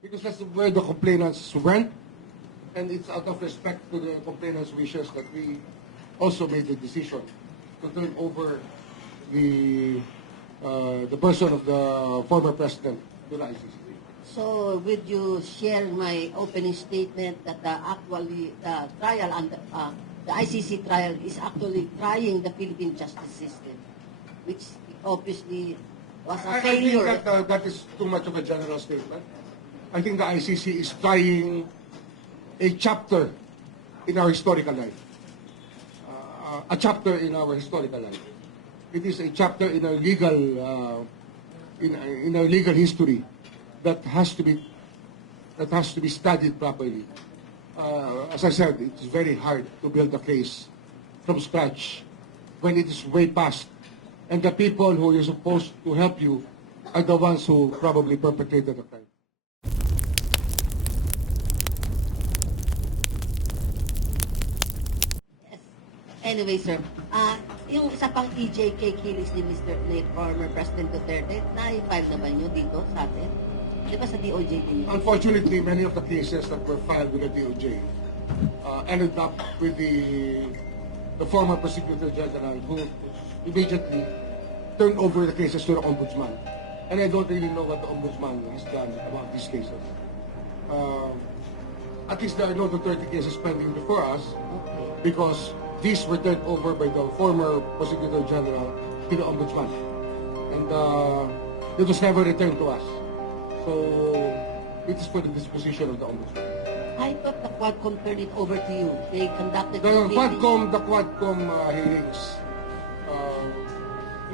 Because that's where the complainants went, and it's out of respect to the complainants' wishes that we also made the decision to turn over the person of the former president to the ICC. So, would you share my opening statement that the trial and the ICC trial is actually trying the Philippine justice system, which obviously was a I think failure. that is too much of a general statement. I think the ICC is trying a chapter in our historical life. A chapter in our historical life. It is a chapter in our legal in our legal history that has to be studied properly. As I said, it's very hard to build a case from scratch when it is way past, and the people who are supposed to help you are the ones who probably perpetrated the crime. Anyway, sir, yung isa pang EJK killings ni Mr. Late former President Duterte, na-file naman nyo dito sa atin? Di ba sa DOJ din yun? Unfortunately, many of the cases that were filed with the DOJ ended up with the former prosecutor general who immediately turned over the cases to the ombudsman. And I don't really know what the ombudsman has done about these cases. At least there are no 30 cases pending before us because these were turned over by the former prosecutor general to the ombudsman. And it was never returned to us. So it is for the disposition of the ombudsman. I thought the Quadcom turned it over to you. They conducted The meeting. Quadcom hearings,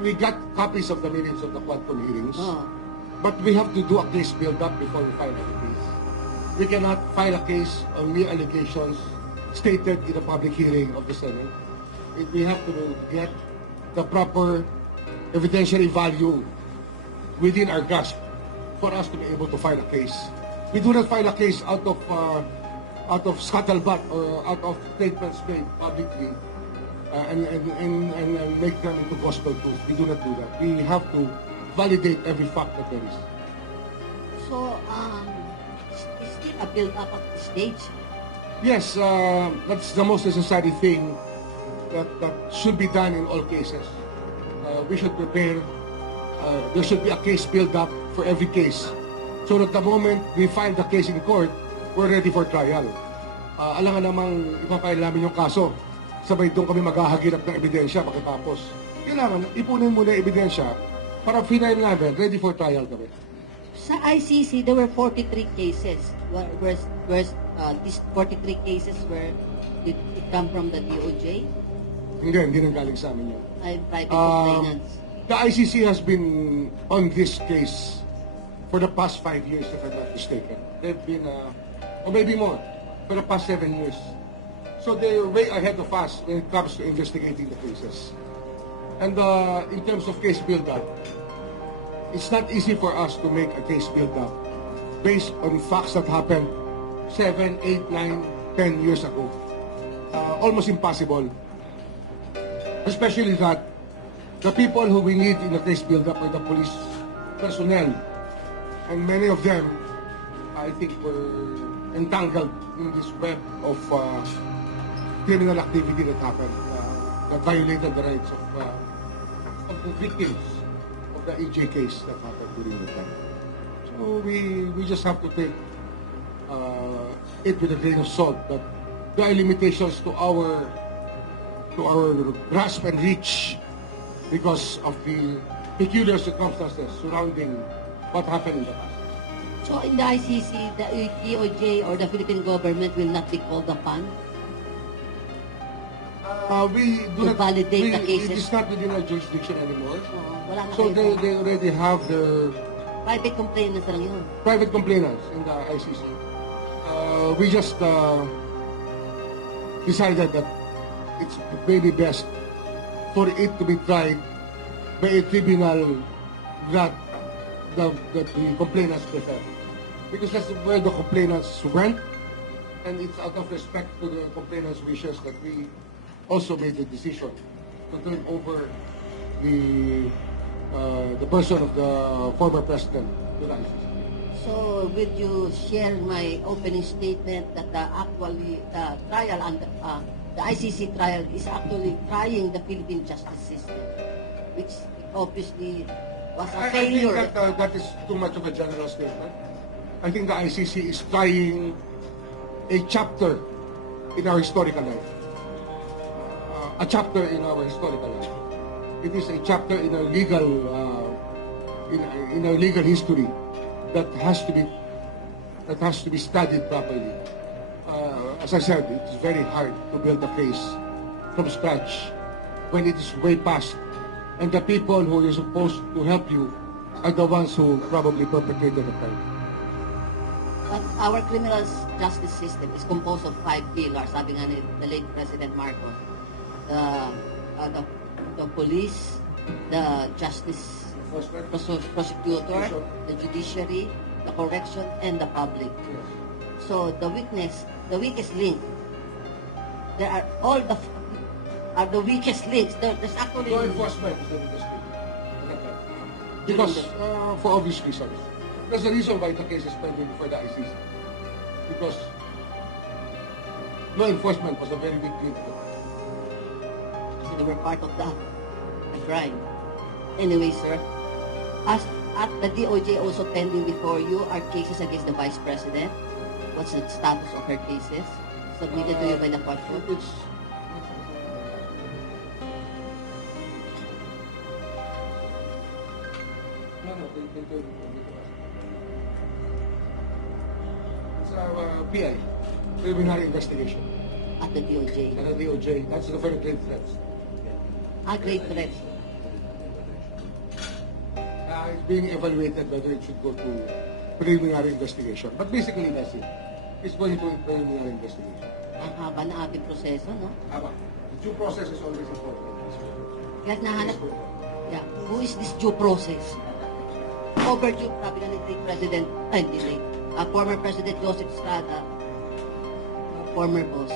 we got copies of the minutes of the Quadcom hearings, but we have to do a case build-up before we file the case. We cannot file a case on mere allegations stated in a public hearing of the Senate. We have to get the proper evidentiary value within our grasp for us to be able to file a case. We do not file a case out of scuttlebutt or out of statements made publicly and make them into gospel truth. We do not do that. We have to validate every fact that there is. So, is still a build-up at this stage? Yes, that's the most necessary thing that should be done in all cases. We should prepare. There should be a case build-up for every case, so that the moment we file the case in court, we're ready for trial. Alangan namang ipapile namin yung kaso, sabay doon kami maghahagilap ng ebidensya pagkatapos. Kailangan ipunin muna yung ebidensya para final namin, ready for trial kami. Sa ICC, there were 43 cases. These 43 cases did it come from the DOJ? Hindi nang galing sa amin yun. Private complainants. The ICC has been on this case for the past 5 years, if I'm not mistaken. They've been, or maybe more, for the past 7 years. So they're way ahead of us when it comes to investigating the cases. And in terms of case build-up, it's not easy for us to make a case build-up based on facts that happened 7, 8, 9, 10 years ago. Almost impossible. Especially that the people who we need in a case build-up are the police personnel. And many of them, I think, were entangled in this web of criminal activity that happened, that violated the rights of the victims of the EJ case that happened during the time. So we just have to take it with a grain of salt that there are limitations to our grasp and reach because of the peculiar circumstances surrounding what happened in the past. So in the ICC, the DOJ or the Philippine government will not be called upon? We do To not validate the cases. It is not within our jurisdiction anymore. Wala na So kayo. they already have their Private complainants lang yun. private complainants in the ICC. We just decided that it's maybe best for it to be tried by a tribunal that the complainants prefer. Because that's where the complainants went, and it's out of respect to the complainants' wishes that we also made the decision to turn over the person of the former president to the ICC. So, will you share my opening statement that actually the trial and the ICC trial is actually trying the Philippine justice system, which obviously was a I think failure. that is too much of a general statement. I think the ICC is trying a chapter in our historical life. A chapter in our historical life. It is a chapter in our legal in our legal history that has to be studied properly. As I said, it's very hard to build a case from scratch when it is way past, and the people who are supposed to help you are the ones who probably perpetrated the crime. But our criminal justice system is composed of 5 pillars, sabi nga ni the late President Marcos. The police, the justice prosecutor, the judiciary, the correction, and the public. Yes. So the weakest link, there are the weakest links. There's actually Law enforcement is the biggest thing. Because, for obvious reasons. There's a reason why the case is pending before the ICC. Because law enforcement was a very big deal. they were part of the crime. Anyway, sir, as at the DOJ also pending before you are cases against the Vice President. What's the status of her cases submitted to you by the court? It's it's a PI, preliminary investigation. At the DOJ. And the DOJ, that's the very grave threats. Great threats. It's being evaluated whether it should go to preliminary investigation. But basically, that's it. It's going to preliminary investigation. Ang haba na ating proseso, no? The due process is always important. Kaya nahanap, yeah, who is this due process? Overdue, sabi na ni late President, hindi late, former President Joseph Estrada, former boss,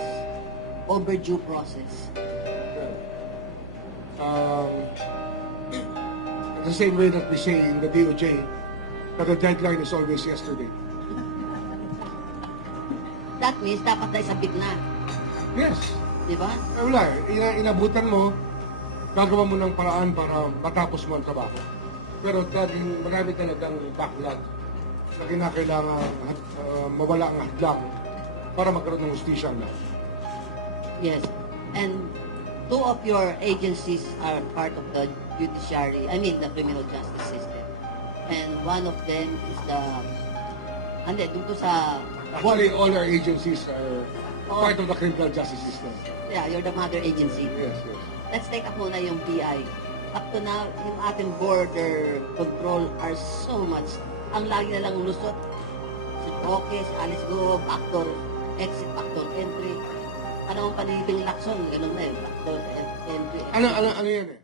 overdue process. The same way that we say in the DOJ that the deadline is always yesterday. That means dapat na isabit na, Yes. di ba? Wala inabutan mo, gagawa mo ng paraan para matapos mo ang trabaho. Pero marami talagang backlog na kinakailangan mawala ang hadlang para magkaroon ng hustisya na. Yes. And 2 of your agencies are part of the judiciary, I mean the criminal justice system. And one of them is dito sa... Actually, all our agencies are part of the criminal justice system. Yeah, you're the mother agency. Yes, yes. Let's take up muna yung PI. Up to now, yung ating border control are so much. Ang lagi na lang lusot. Si Poke, si Alice Go, backdoor exit, backdoor entry. Ano ang panibing lakson? Ganun na yun, backdoor entry. Ano yan eh?